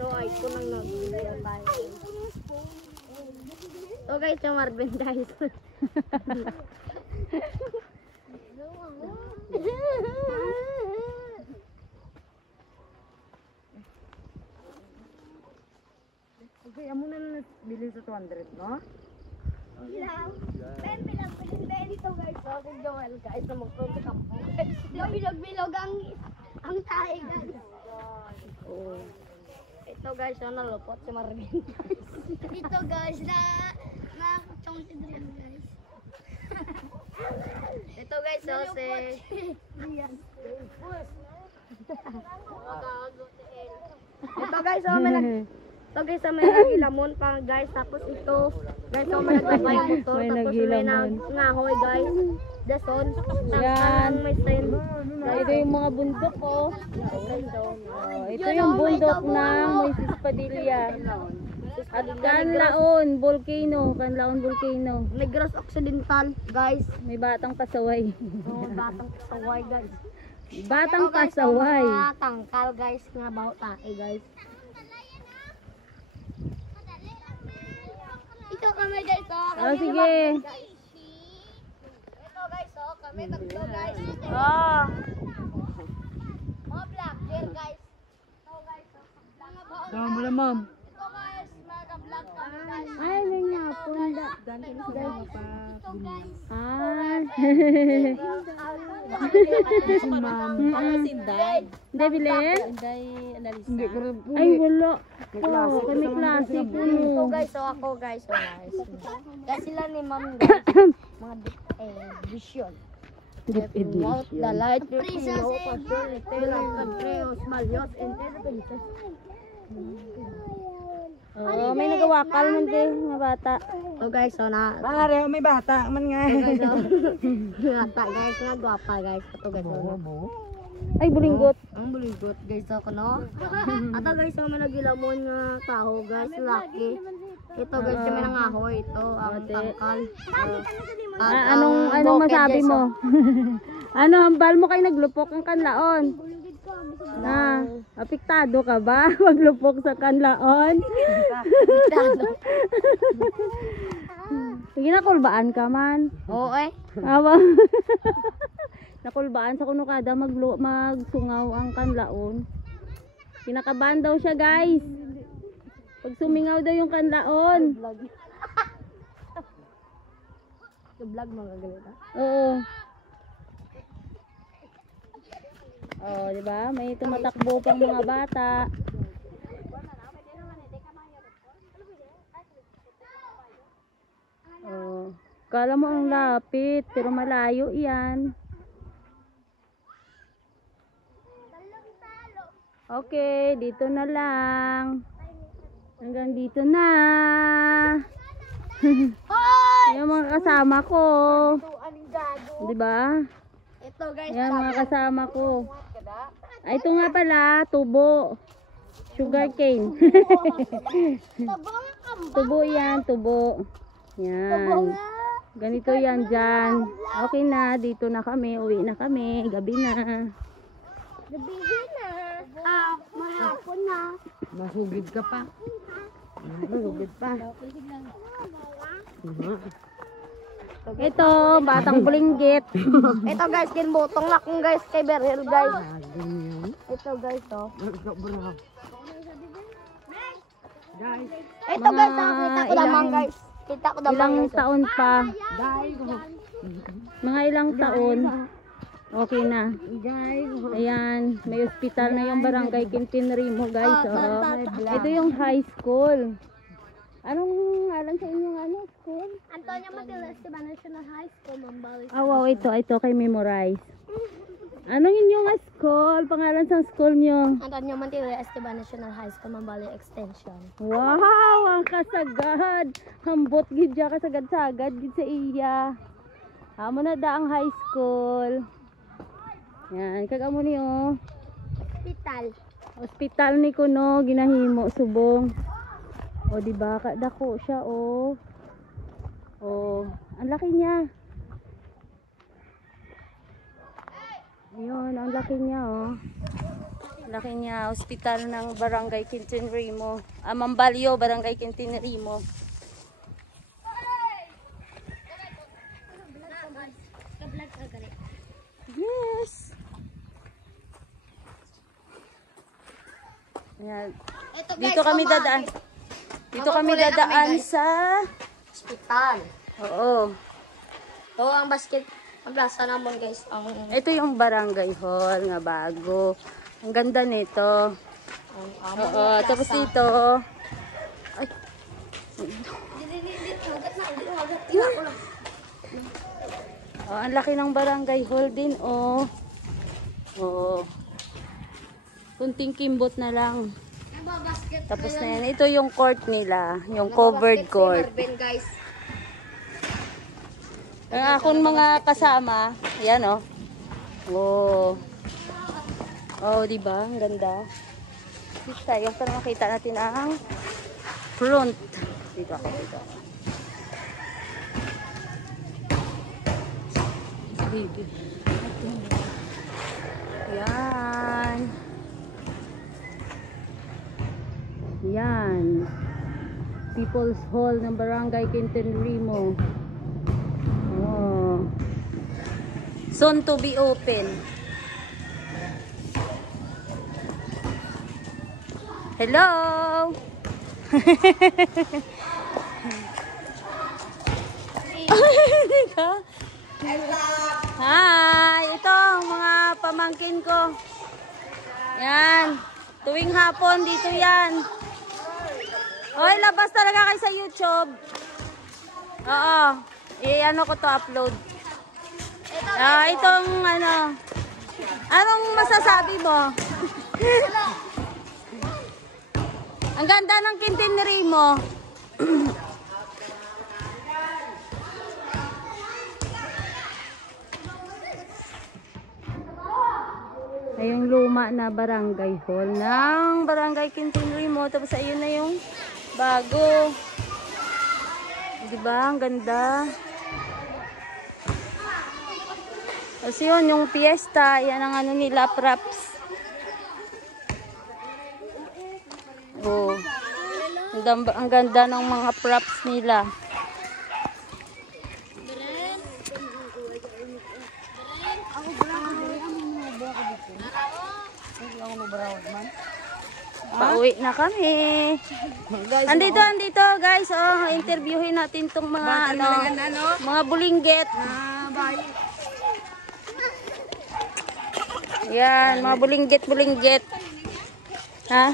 so ay ko nang nag-video tayo. So guys, yung Marvin guys. Okay, amo na bilhin sa 200, no? Bilang. Ben, bilang dito guys. So, si Joel guys, na magpunta sa kampo. Bilog-bilog ang tae guys. Oh. Ito guys, nalupot si Marvin. Ito guys, na chong si Drian guys. Ito guys, so si Drian. Ito guys, so ito guys, may nagilamon pa guys. Tapos ito, guys, so may naglabay yung motor. Tapos may nangahoy guys. Dason. Yan. May sign. Ito yung mga bundok oh. Ito yung bundok ng Moises Padilla. At Canlaon Volcano. Canlaon Volcano. Negros Occidental guys. May batang pasaway. Oh, batang pasaway guys. Batang pasaway. Mga tangkal guys. Nga baho tae guys. Ito kami guys. Oh, sige. Ito guys, kami tatlo guys. Oh. Mga black hair guys. Ito guys, mga baon. Tama mo na, ma'am. Ito guys, mga vlog kami guys. Ay, may nga punda. Ito guys. Ah. Sinday. Hindi, bilhin? Hindi ko rin Ay, wala. Oh, kami classic. Ito guys, ako guys, guys. Guys, sila ni ma'am guys. Mga vision. Deep What edition. the light, Filipino, Pastor, Litera, Cadreos, Malios, and Telepenses. Oh, may nagawakal man din, mga bata. So guys, so na. Pare, may bata man nga. Guys, so. Bata guys, nga gwapa guys. Ito guys, so. Ay, bulinggot. Ang buligot guys, so no. Ato guys, so may nagilamon nga tao guys, laki. Ito guys, may nangahoy. Ito, ang tangkal. Anong masabi mo? Ano, hambal mo kayo naglupok ang kanlaon? Na, apektado ka ba? Maglupok sa kanlaon? Sige, nakulbaan ka man. Oo eh. Awa. Nakulbaan sa kuno kada magsungaw ang kanlaon. Kinakabahan daw siya, guys. Pag sumingaw daw yung kanlaon. Vlog mga ganito. Oo. Oh, di ba? May tumatakbo pang mga bata. Oh. Kala mo ang lapit, pero malayo 'yan. Okay, dito na lang. Hanggang dito na. Yung mga kasama ko. Di ba? Ito guys, Yan mga kasama ko. Ay, ito nga pala, tubo. Sugar cane. Tubo yan, tubo. Yan. Ganito yan dyan. Okay na, dito na kami. Uwi na kami. Gabi na. gabi na. Mahapon na. Masugid ka pa. Masugid pa. Ito, batang bulinggit. Ito guys, kinbutong na kong guys kay Berhel guys. Ito guys, oh. Ito guys, kita ko lamang guys. Kita ko lamang Ilang guys. taon pa. Mga ilang taon. Okay na. Ayan, may ospital na yung barangay Quintinrimo guys. Oh. Ito yung high school. Anong ngalan sa inyong school? Antonio Matilde Esteban National High School, Mambali. Ah, wow, ito kay memorize. Anong inyong school? Pangalan sa school nyo? Antonio Matilde Esteban National High School, Mambali Extension. Wow, ang kasagad. Hambot gid ya kasagad-sagad gid sa iya. Amo na da ang high school. Yan, kagamo niyo. Hospital. Hospital ni kuno ginahimo subong. O di ba kadako siya oh. Oh, ang laki niya. Ayun, ang laki niya oh. Laki niya, ospital ng Barangay Quintin Rimo. Mambalyo, Barangay Quintin Rimo. Yes! Ayan. Ito, guys, Dito kami dadaan. Dito kami dadaan sa... hospital. Oo. Ito ang basket. Ang plaza naman guys. Ito yung barangay hall nga bago. Ang ganda nito. Oo. Tapos dito. Ay. Oh, ang laki ng barangay hall din, oh. Oo. Kunting kimbot na lang. Tapos na yan. Ito yung court nila. Yung covered court. Guys. Ang akong mga kasama, yan oh. Oh. Oh, di ba? Ang ganda. Dito tayo para makita natin ang front. Dito ako, dito ako. Yan. Yan. People's Hall ng Barangay Quintin Rimo. Oh. Soon to be open. Hello. Hi, ito ang mga pamangkin ko. Yan. Tuwing hapon dito yan. Oy, labas talaga kayo sa YouTube. Oo. I-ano ko to upload. Itong ano. Anong masasabi mo? Ang ganda ng Quintin Rimo. Ay yung luma na barangay hall ng Barangay Quintin Rimo. Tapos ayun na yung bago. Diba? Ang ganda. Kasi yun, yung fiesta, yan ang ano nila, props. Oh. Ang ganda ng mga props nila. Pauwi na kami. Andito guys, oh, interviewin natin tong mga mga bulingget. Yan, mga bulingget. Ha?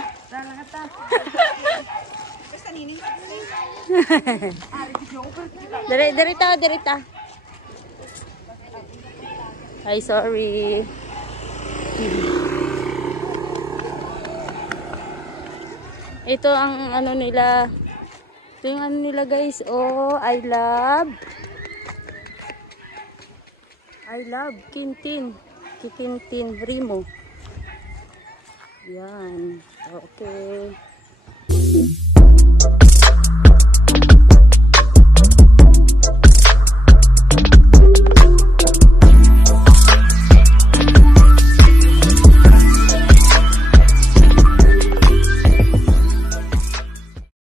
Derita. Ay, sorry. Ito ang ano nila. Ito yung ano nila guys. Oh, I love Quintin Rimo. Yan. Okay.